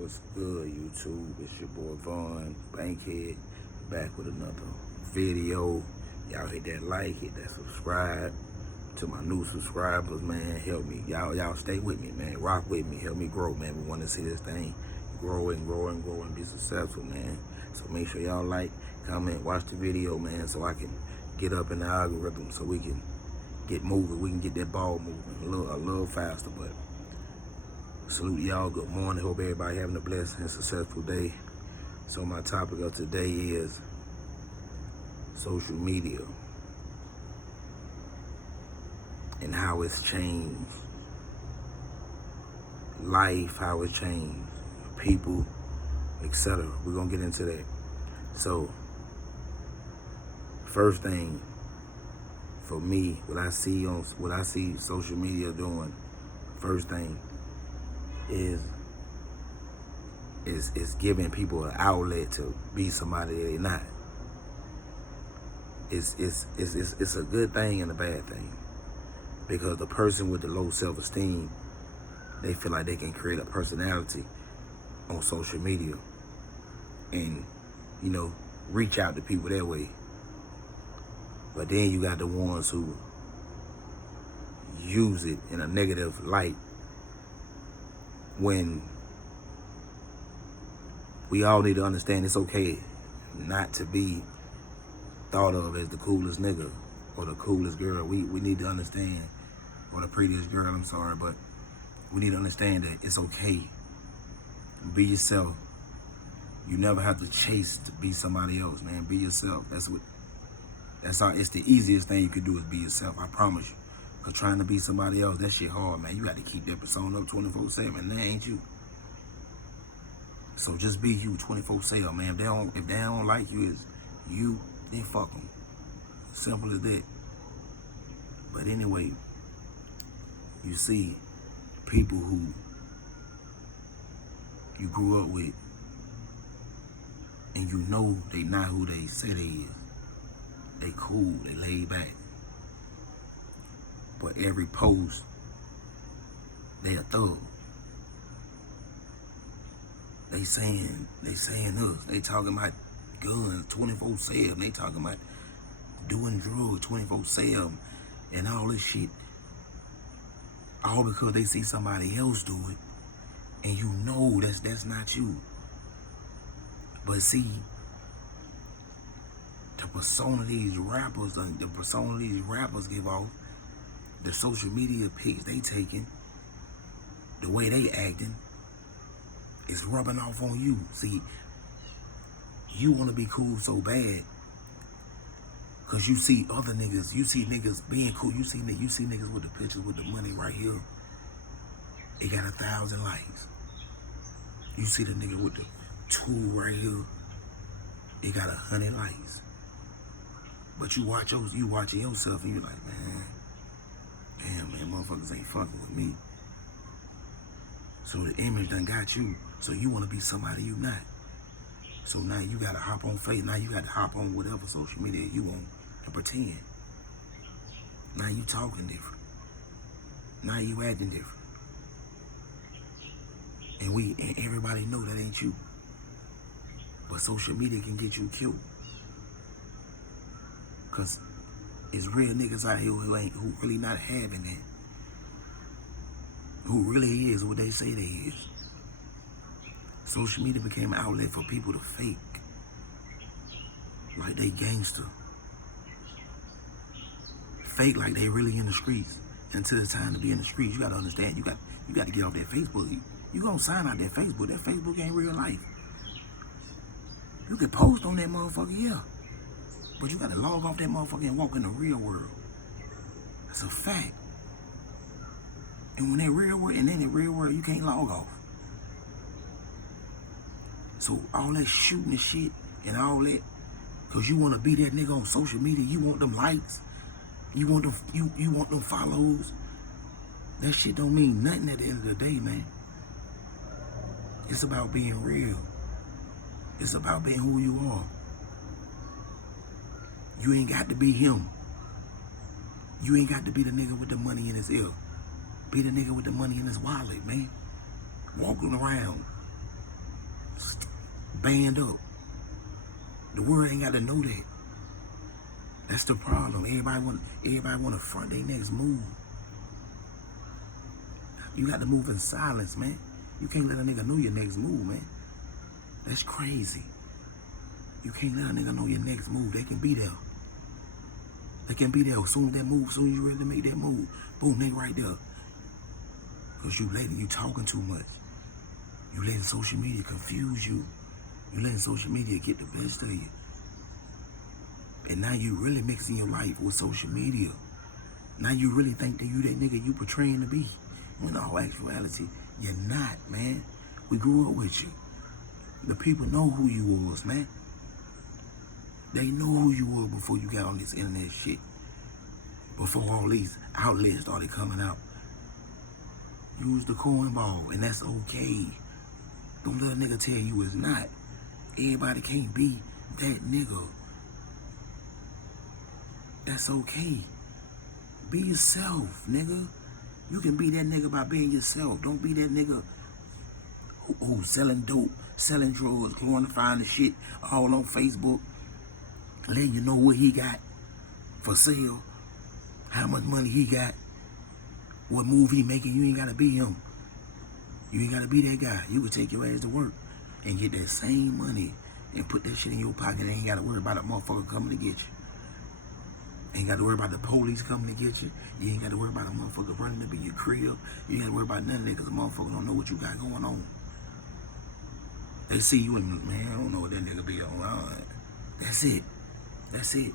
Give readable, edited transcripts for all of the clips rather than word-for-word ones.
What's good, YouTube? It's your boy Vaughn Bankhead, back with another video. Y'all hit that like, hit that subscribe. To my new subscribers, man, help me. Y'all stay with me, man. Rock with me, help me grow, man. We want to see this thing grow and be successful, man. So make sure y'all like, comment, watch the video, man, so I can get up in the algorithm, so we can get moving. We can get that ball moving a little faster, but salute y'all. Good morning. Hope everybody having a blessed and successful day. So my topic of today is social media and how it's changed life, how it's changed people, etc. We're gonna get into that. So first thing for me, what I see social media doing, first thing is giving people an outlet to be somebody they're not. It's a good thing and a bad thing, because the person with the low self-esteem, they feel like they can create a personality on social media and, reach out to people that way. But then you got the ones who use it in a negative light, when we all need to understand it's okay not to be thought of as the coolest nigga or the coolest girl. We need to understand, or the prettiest girl, I'm sorry, but we need to understand that it's okay. Be yourself. You never have to chase to be somebody else, man. Be yourself. It's the easiest thing you can do is be yourself, I promise you. Because trying to be somebody else, that shit hard, man. You got to keep that persona up 24/7. That ain't you. So just be you 24/7, man. If they don't like you as you, then fuck them. Simple as that. But anyway, you see people who you grew up with, and you know they not who they say they is. They cool, they laid back. But every post, they a thug. They saying us. They talking about guns 24/7. They talking about doing drugs 24/7 and all this shit. All because they see somebody else do it, and you know that's not you. But see, the persona these rappers give off, the social media pics they taking, the way they acting, is rubbing off on you. See, you want to be cool so bad because you see other niggas, you see niggas being cool. You see niggas with the pictures with the money right here. It got 1,000 likes. You see the nigga with the tool right here. It got 100 likes. But you watching yourself and you're like, man, damn, man, motherfuckers ain't fucking with me. So the image done got you. So you want to be somebody you not. So now you got to hop on Facebook. Now you got to hop on whatever social media you want and pretend. Now you talking different. Now you acting different. And everybody know that ain't you. But social media can get you killed. Cause it's real niggas out here who really not having that. Who really is what they say they is. Social media became an outlet for people to fake. Like they gangster. Fake like they really in the streets. Until it's time to be in the streets, you gotta understand, you got to get off that Facebook. You gonna sign out that Facebook. That Facebook ain't real life. You can post on that motherfucker, yeah. But you gotta log off that motherfucker and walk in the real world. That's a fact. And when in the real world, you can't log off. So all that shooting and shit and all that, cause you wanna be that nigga on social media, you want them likes, you want them follows. That shit don't mean nothing at the end of the day, man. It's about being real. It's about being who you are. You ain't got to be him. You ain't got to be the nigga with the money in his ear. Be the nigga with the money in his wallet, man. Walking around band up. The world ain't got to know that. That's the problem. Everybody want to front their next move. You got to move in silence, man. You can't let a nigga know your next move, man. That's crazy. You can't let a nigga know your next move. They can be there. They can be there as soon as that move, as soon as you ready to make that move. Boom, they right there. Because you talking too much. You letting social media confuse you. You letting social media get the best of you. And now you really mixing your life with social media. Now you really think that you that nigga you portraying to be. When in all actuality, you're not, man. We grew up with you. The people know who you was, man. They know who you were before you got on this internet shit. Before all these outlets started coming out. Use the cornball, and that's okay. Don't let a nigga tell you it's not. Everybody can't be that nigga. That's okay. Be yourself, nigga. You can be that nigga by being yourself. Don't be that nigga who's selling dope, selling drugs, glorifying the shit all on Facebook. Letting you know what he got for sale, how much money he got, what move he making. You ain't gotta be him. You ain't gotta be that guy. You can take your ass to work and get that same money and put that shit in your pocket. And ain't gotta worry about a motherfucker coming to get you. Ain't gotta worry about the police coming to get you. You ain't gotta worry about a motherfucker running up in your crib. You ain't gotta worry about none of that because a motherfucker don't know what you got going on. They see you and, man, I don't know what that nigga be on. Right. That's it. That's it.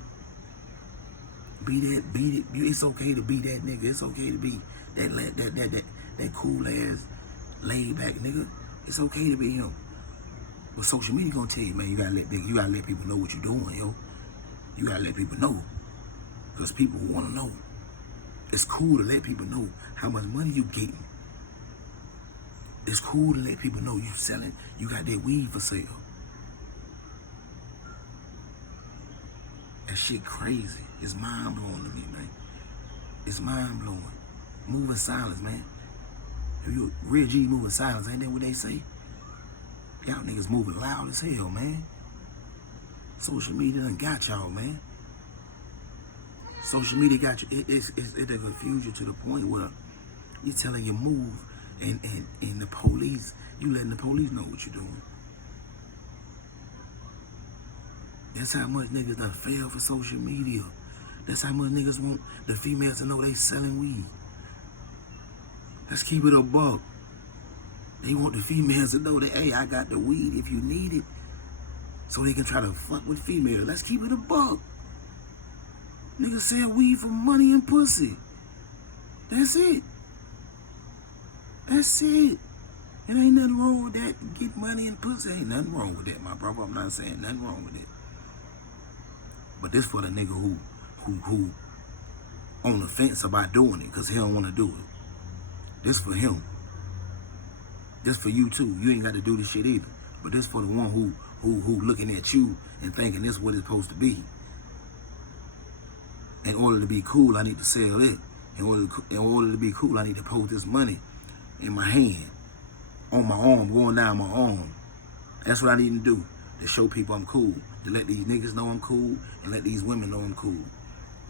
Be it. It's okay to be that nigga. It's okay to be that cool ass, laid back nigga. It's okay to be him. But social media gonna tell you, man, you gotta let people know what you doing, yo. You gotta let people know. Because people wanna know. It's cool to let people know how much money you getting. It's cool to let people know you selling, you got that weed for sale. That shit crazy. It's mind blowing to me, man. It's mind blowing. Move in silence, man. If you real G move in silence, ain't that what they say? Y'all niggas moving loud as hell, man. Social media done got y'all, man. Social media got you. It'll confuse you to the point where you telling you move and the police, you letting the police know what you're doing. That's how much niggas done fail for social media. That's how much niggas want the females to know they selling weed. Let's keep it a buck. They want the females to know that, hey, I got the weed if you need it. So they can try to fuck with females. Let's keep it a buck. Niggas sell weed for money and pussy. That's it. That's it. It ain't nothing wrong with that. Get money and pussy. Ain't nothing wrong with that, my brother. I'm not saying nothing wrong with it. But this for the nigga who on the fence about doing it because he don't want to do it. This for him. This for you too. You ain't got to do this shit either. But this for the one who looking at you and thinking this is what it's supposed to be. In order to be cool, I need to sell it. In order to be cool, I need to post this money in my hand, on my arm, going down my arm. That's what I need to do, to show people I'm cool, to let these niggas know I'm cool, and let these women know I'm cool.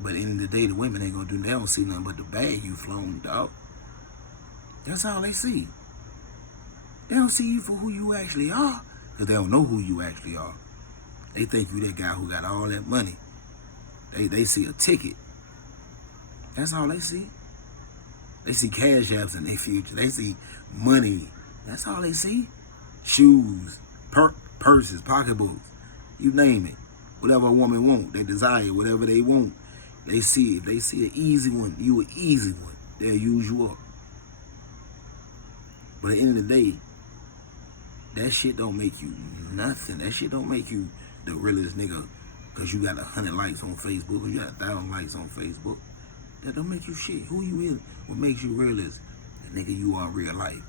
But at the end of the day, the women ain't gonna do, they don't see nothing but the bag you flown, dog. That's all they see. They don't see you for who you actually are, because they don't know who you actually are. They think you that guy who got all that money. They see a ticket. That's all they see. They see cash apps in their future. They see money. That's all they see. Shoes, purses, pocketbooks, you name it. Whatever a woman want, they desire, whatever they want. They see it. If they see an easy one, you an easy one, they'll use you up. But at the end of the day, that shit don't make you nothing. That shit don't make you the realest nigga because you got 100 likes on Facebook or you got 1,000 likes on Facebook. That don't make you shit. Who you is? What makes you real is the nigga you are in real life.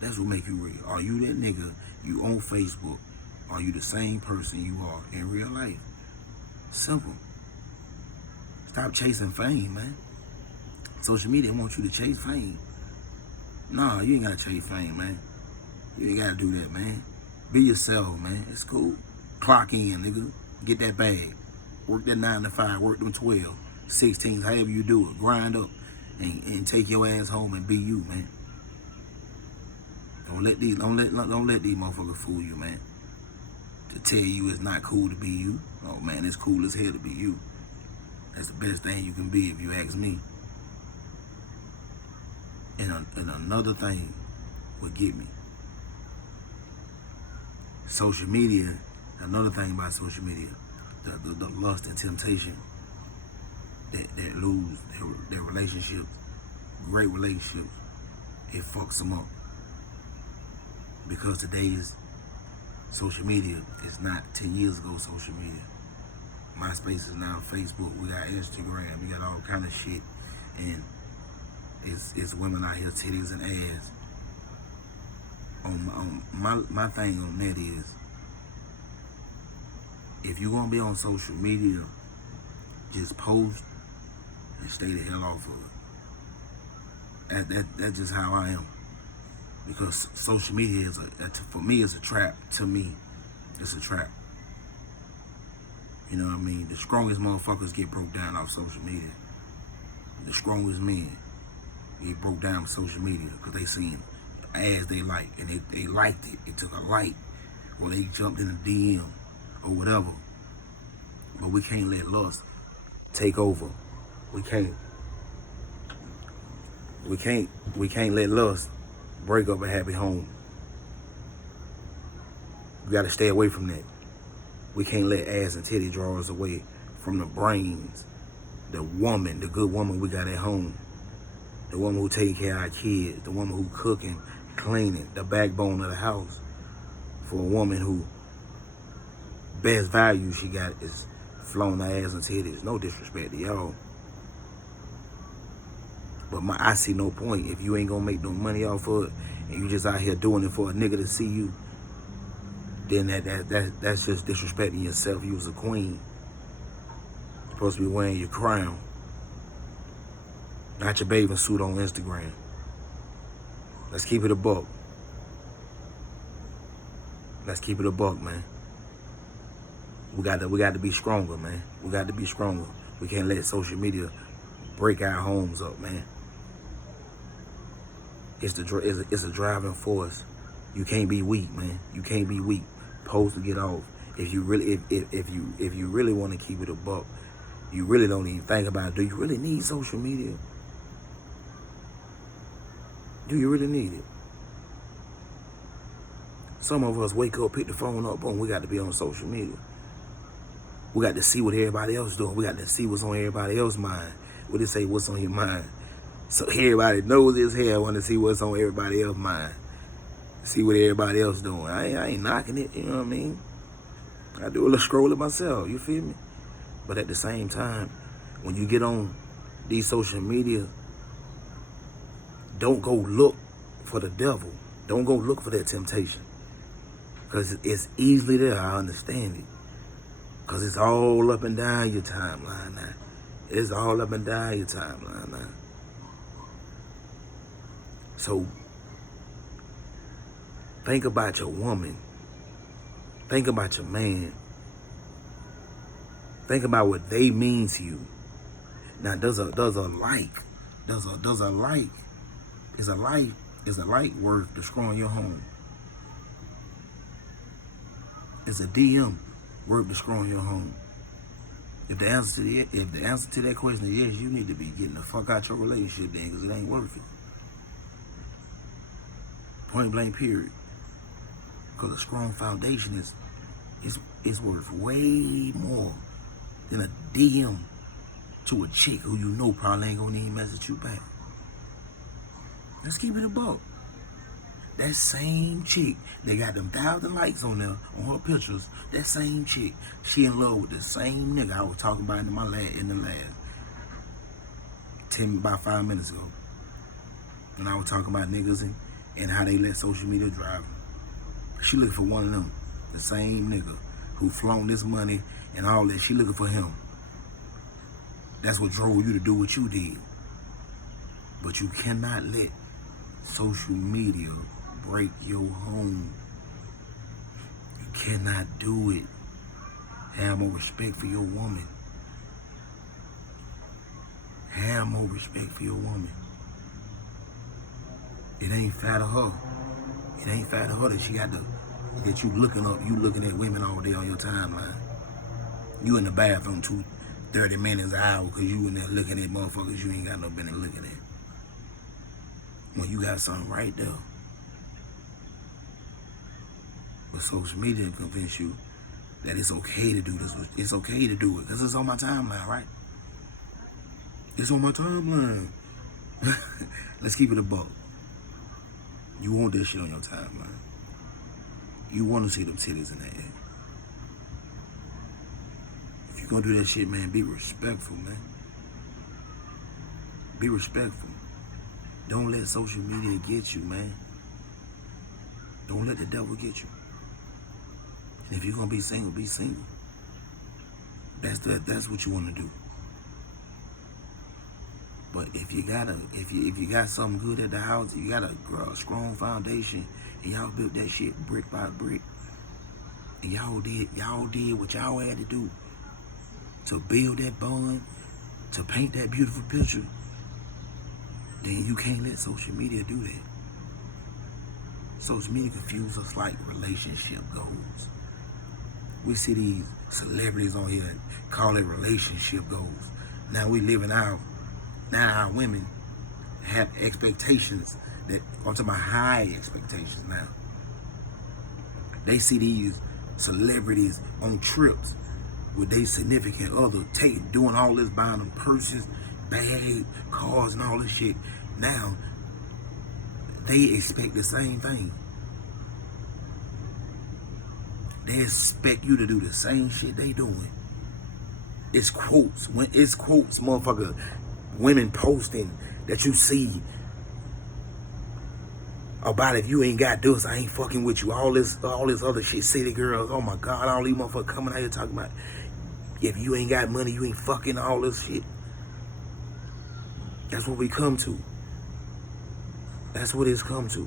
That's what make you real. Are you that nigga you on Facebook? Are you the same person you are in real life? Simple. Stop chasing fame, man. Social media wants you to chase fame. Nah, you ain't gotta chase fame, man. You ain't gotta do that, man. Be yourself, man. It's cool. Clock in, nigga. Get that bag. Work that 9 to 5. Work them 12, 16, however you do it. Grind up and take your ass home and be you, man. Don't let these motherfuckers fool you, man. To tell you it's not cool to be you. Oh man, it's cool as hell to be you. That's the best thing you can be if you ask me. And another thing would get me. Social media, another thing about social media, the lust and temptation that lose their relationships, great relationships, it fucks them up. Because today's social media is not 10 years ago social media. MySpace is now Facebook, we got Instagram, we got all kind of shit. And it's women out here, titties and ass. My thing on that is, if you're gonna be on social media, just post and stay the hell off of it. That's just how I am. Because social media is for me, it's a trap. To me, it's a trap. You know what I mean? The strongest motherfuckers get broke down off social media. The strongest men get broke down with social media because they seen ads they like, and they liked it. They took a like, or they jumped in a DM or whatever. But we can't let lust take over. We can't let lust break up a happy home. We gotta stay away from that. We can't let ass and titty draw us away from the brains, the woman, the good woman we got at home, the woman who taking care of our kids, the woman who cooking, cleaning, the backbone of the house. For a woman who best value she got is flowing her ass and titties. No disrespect to y'all. But I see no point if you ain't gonna make no money off of it and you just out here doing it for a nigga to see you. Then that's just disrespecting yourself. You was a queen. You're supposed to be wearing your crown, not your bathing suit on Instagram. Let's keep it a buck. Let's keep it a buck, man. We got to be stronger, man. We got to be stronger. We can't let social media break our homes up, man. It's a driving force. You can't be weak, man. You can't be weak. Post to get off. If you really want to keep it a buck, you really don't even think about it. Do you really need social media? Do you really need it? Some of us wake up, pick the phone up, boom, we got to be on social media. We got to see what everybody else doing. We got to see what's on everybody else's mind. What they say, what's on your mind? So everybody knows this here. Want to see what's on everybody else's mind. See what everybody else doing. I ain't knocking it, you know what I mean? I do a little scrolling myself, you feel me? But at the same time, when you get on these social media, don't go look for the devil. Don't go look for that temptation. Because it's easily there, I understand it. Because it's all up and down your timeline now. It's all up and down your timeline now. So, think about your woman. Think about your man. Think about what they mean to you. Now, is a like worth destroying your home? Is a DM worth destroying your home? If the answer to that question is yes, you need to be getting the fuck out your relationship then, because it ain't worth it. Point blank, period. Because a strong foundation is worth way more than a DM to a chick who you know probably ain't gonna even message you back. Let's keep it a buck. That same chick, they got them 1,000 likes on there, on her pictures. That same chick, she in love with the same nigga I was talking about in the lab about 5 minutes ago. And I was talking about niggas and how they let social media drive them. She looking for one of them, the same nigga who flown this money and all that. She looking for him. That's what drove you to do what you did. But you cannot let social media break your home. cannot do it. Have more respect for your woman. Have more respect for your woman. It ain't fair to her. It ain't fair to her that she got to, that you looking at women all day on your timeline. You in the bathroom 30 minutes an hour because you in there looking at motherfuckers you ain't got no business looking at. When you got something right there. But social media convince you that it's okay to do this. It's okay to do it because it's on my timeline, right? It's on my timeline. Let's keep it a buck. You want this shit on your timeline. You want to see them titties in that air. If you're going to do that shit, man, be respectful, man. Be respectful. Don't let social media get you, man. Don't let the devil get you. And if you're going to be single, be single. That's what you want to do. But if you got something good at the house, you got a strong foundation, and y'all built that shit brick by brick, and y'all did what y'all had to do to build that bond, to paint that beautiful picture, then you can't let social media do that. Social media confuse us like relationship goals. We see these celebrities on here call it relationship goals. Now our women have expectations that, I'm talking about high expectations now. They see these celebrities on trips with their significant other, doing all this, buying them purses, bags, cars, and all this shit. Now, they expect the same thing. They expect you to do the same shit they doing. It's quotes, motherfucker. Women posting that you see about if you ain't got this, I ain't fucking with you. All this other shit, city girls. Oh my God, all these motherfuckers coming out here talking about if you ain't got money, you ain't fucking, all this shit. That's what we come to. That's what it's come to.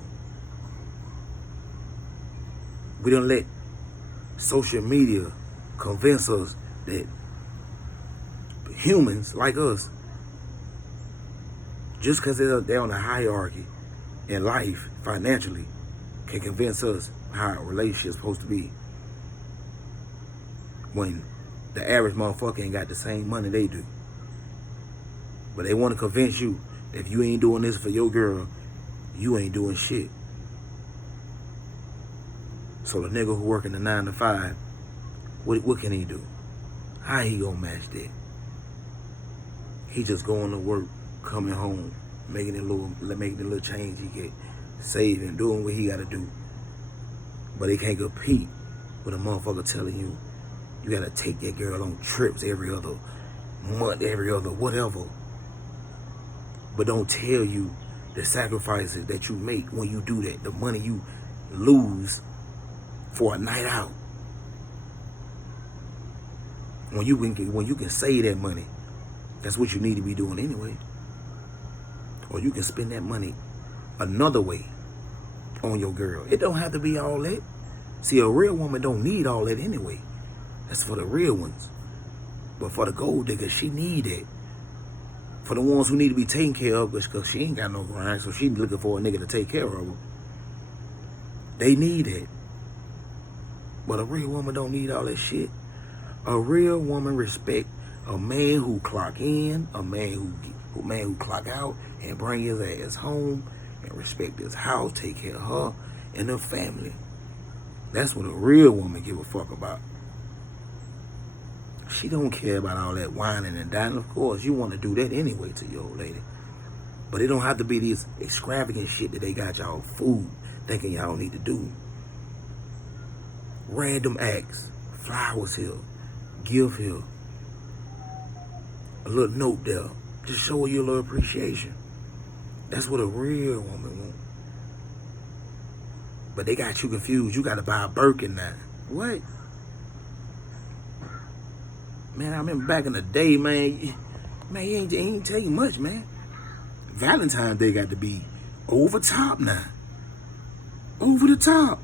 We don't let social media convince us that humans like us, just because they're on a hierarchy in life financially, can convince us how a relationship's supposed to be. When the average motherfucker ain't got the same money they do. But they want to convince you that if you ain't doing this for your girl, you ain't doing shit. So the nigga who working the 9 to 5, what can he do? How he gonna match that? He just going to work, coming home, making a little change he get, saving, doing what he gotta do. But he can't compete with a motherfucker telling you you gotta take that girl on trips every other month, every other whatever. But don't tell you the sacrifices that you make when you do that, the money you lose for a night out. When you can save that money, that's what you need to be doing anyway. Or you can spend that money another way on your girl. It don't have to be all that. See, a real woman don't need all that anyway. That's for the real ones. But for the gold digger, she need it. For the ones who need to be taken care of, because she ain't got no grind, so she looking for a nigga to take care of her. They need it. But a real woman don't need all that shit. A real woman respect a man who clock in, a man who clock out, and bring his ass home, and respect his house, take care of her and her family. That's what a real woman give a fuck about. She don't care about all that whining and dining. Of course, you want to do that anyway to your old lady. But it don't have to be this extravagant shit that they got y'all food thinking y'all need to do. Random acts, flowers here, gift here, a little note there. Just show you a little appreciation. That's what a real woman wants. But they got you confused. You got to buy a Birkin now. What? Man, I remember back in the day, man, he ain't tell you much, man. Valentine's Day got to be over top now. Over the top.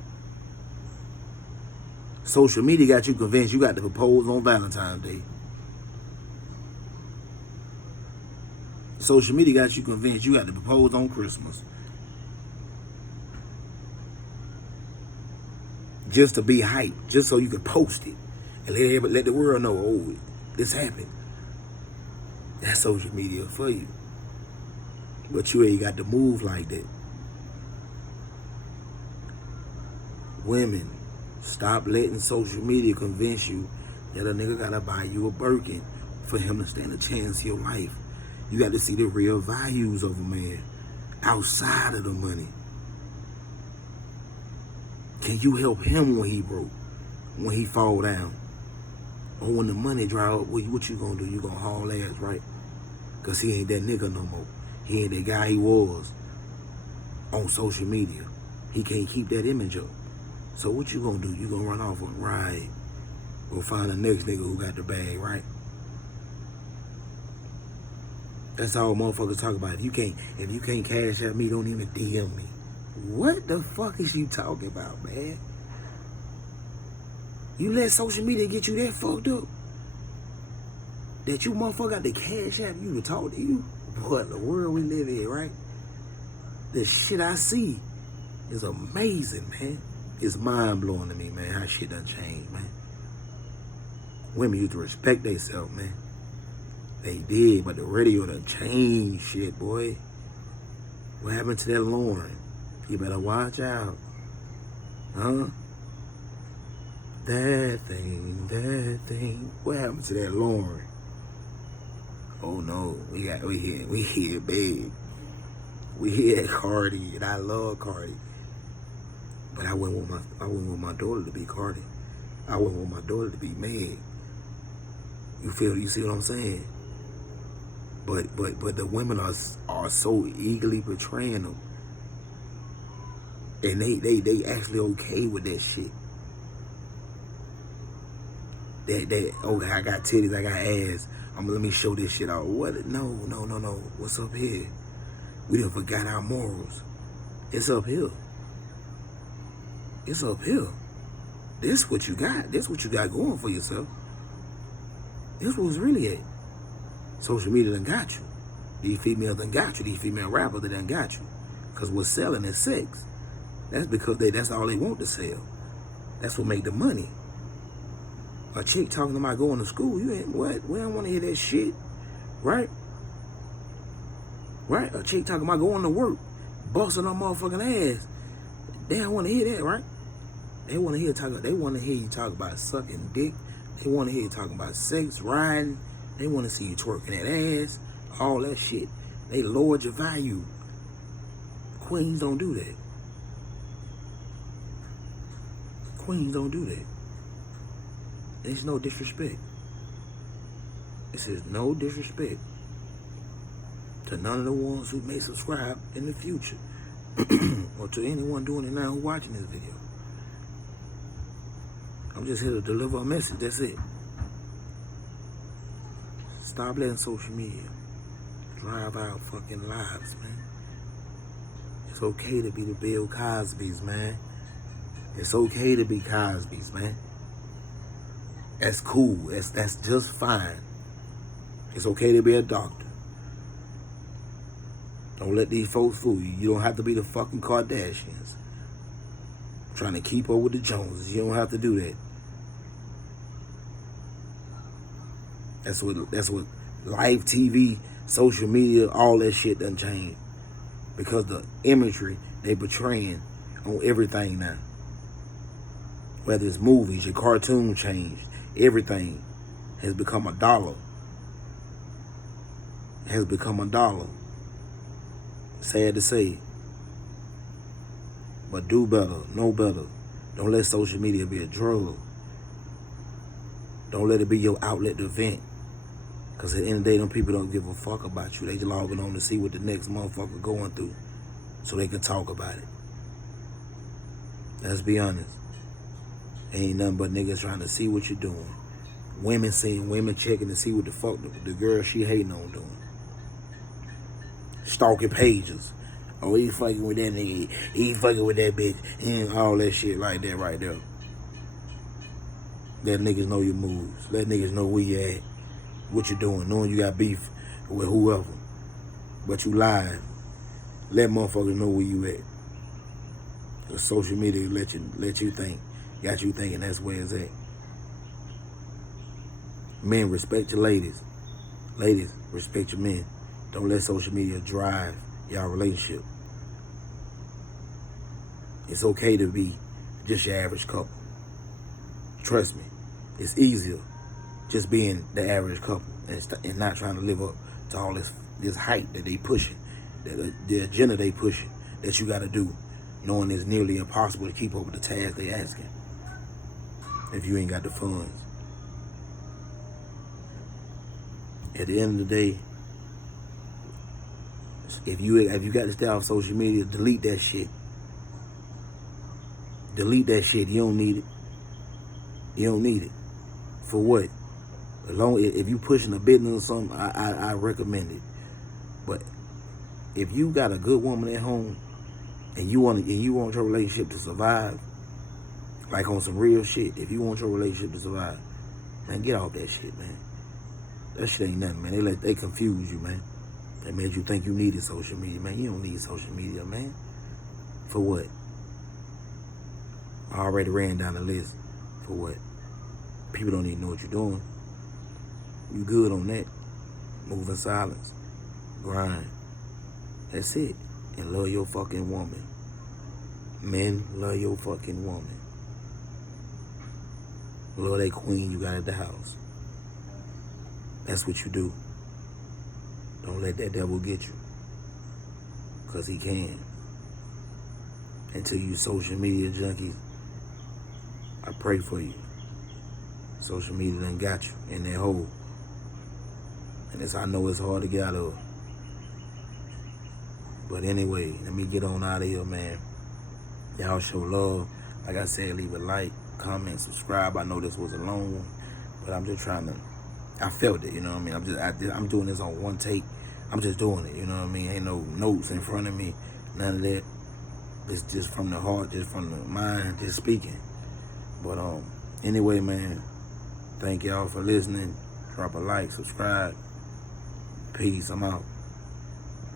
Social media got you convinced you got to propose on Valentine's Day. Social media got you convinced you got to propose on Christmas. Just to be hyped, just so you can post it and let the world know, oh, this happened. That's social media for you. But you ain't got to move like that. Women, stop letting social media convince you that a nigga gotta buy you a Birkin for him to stand a chance in your life. You got to see the real values of a man outside of the money. Can you help him when he broke, when he fall down? Or when the money dry up, what you gonna do? You gonna haul ass, right? Because he ain't that nigga no more. He ain't that guy he was on social media. He can't keep that image up. So what you gonna do? You gonna run off and ride or find the next nigga who got the bag, right? That's all motherfuckers talk about. If you can't cash out me, don't even DM me. What the fuck is you talking about, man? You let social media get you that fucked up? That you motherfucker got the cash out you to talk to you? What the world we live in, right? The shit I see is amazing, man. It's mind-blowing to me, man, how shit done changed, man. Women used to respect themselves, man. They did, but the radio done changed shit, boy. What happened to that Lauren? You better watch out. Huh? That thing. What happened to that Lauren? Oh no, we here big. We here Cardi, and I love Cardi. But I wouldn't want my daughter to be Cardi. I wouldn't want my daughter to be Meg. You see what I'm saying? But the women are so eagerly portraying them. And they actually okay with that shit. Okay, I got titties, I got ass. Let me show this shit out. What? No. What's up here? We done forgot our morals. It's up here. It's up here. This what you got. This what you got going for yourself. This what's really at. Social media done got you. These females done got you. These female rappers they done got you. Because what's selling is sex. That's because that's all they want to sell. That's what make the money. A chick talking about going to school, you ain't what? We don't want to hear that shit. Right? Right? A chick talking about going to work, busting her motherfucking ass. They don't want to hear that, right? They want to hear you talk about sucking dick. They want to hear you talking about sex, riding. They want to see you twerking that ass, all that shit. They lowered your value. Queens don't do that. Queens don't do that. There's no disrespect. This is no disrespect to none of the ones who may subscribe in the future. Or to anyone doing it now who's watching this video. I'm just here to deliver a message, that's it. Stop letting social media drive our fucking lives, man. It's okay to be the Bill Cosbys, man. It's okay to be Cosbys, man. That's cool. That's just fine. It's okay to be a doctor. Don't let these folks fool you. You don't have to be the fucking Kardashians. Trying to keep up with the Joneses. You don't have to do that. That's what live TV, social media, all that shit done changed. Because the imagery they portraying on everything now. Whether it's movies, your cartoon changed. Everything has become $1. It has become $1. Sad to say. But do better, know better. Don't let social media be a drug. Don't let it be your outlet to vent. Because at the end of the day, them people don't give a fuck about you. They just logging on to see what the next motherfucker going through so they can talk about it. Let's be honest. Ain't nothing but niggas trying to see what you're doing. Women seeing women checking to see what the fuck the girl she hating on doing. Stalking pages. Oh, he fucking with that nigga. He fucking with that bitch. And all that shit like that right there. Let niggas know your moves. Let niggas know where you at, what you doing, knowing you got beef with whoever. But you live. Let motherfuckers know where you at. The social media let you think. Got you thinking that's where it's at. Men, respect your ladies. Ladies, respect your men. Don't let social media drive y'all relationship. It's okay to be just your average couple. Trust me, it's easier just being the average couple and not trying to live up to all this hype that they pushing, the agenda they pushing that you got to do, knowing it's nearly impossible to keep up with the task they asking if you ain't got the funds. At the end of the day, if you got to stay off social media, delete that shit. Delete that shit. You don't need it. You don't need it. For what? If you pushing a business or something, I recommend it. But if you got a good woman at home and you want your relationship to survive, like on some real shit, if you want your relationship to survive, man, get off that shit, man. That shit ain't nothing, man. They confuse you, man. They made you think you needed social media, man. You don't need social media, man. For what? I already ran down the list. For what? People don't even know what you're doing. You good on that. Move in silence. Grind. That's it. And love your fucking woman. Men, love your fucking woman. Love that queen you got at the house. That's what you do. Don't let that devil get you. Because he can. Until you social media junkies, I pray for you. Social media done got you in that hole. And I know it's hard to get out of. But anyway, let me get on out of here, man. Y'all show love. Like I said, leave a like, comment, subscribe. I know this was a long one, but I'm just trying to, I felt it, you know what I mean? I'm doing this on one take. I'm just doing it, you know what I mean? Ain't no notes in front of me, none of that. It's just from the heart, just from the mind, just speaking. But anyway, man, thank y'all for listening. Drop a like, subscribe. Peace, I'm out.